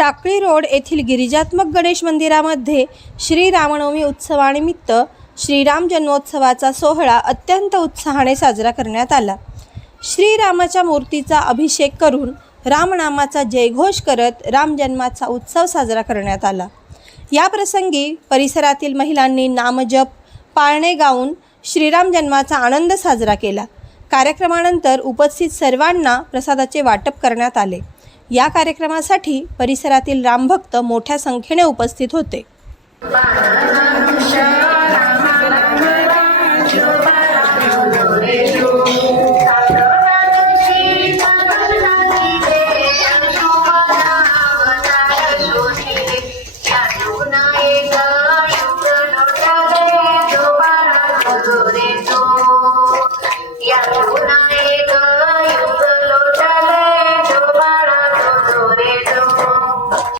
Takli road येथील गिरिजात्मक गणेश मंदिरामध्ये श्रीरामनवमी उत्सवानिमित्त श्रीराम जन्मोत्सवाचा सोहळा अत्यंत उत्साहाने साजरा करण्यात आला. श्रीरामाच्या मूर्तीचा अभिषेक करून रामनामाचा जयघोष करत राम जन्माचा उत्सव साजरा करण्यात आला. या प्रसंगी परिसरातील महिलांनी नामजप पाळणे गाऊन श्रीराम जन्माचा आनंद साजरा केला. कार्यक्रमानंतर उपस्थित सर्वांना प्रसादाचे वाटप करण्यात आले. या कार्यक्रमासाठी परिसरातील रामभक्त मोठ्या संख्येने उपस्थित होते.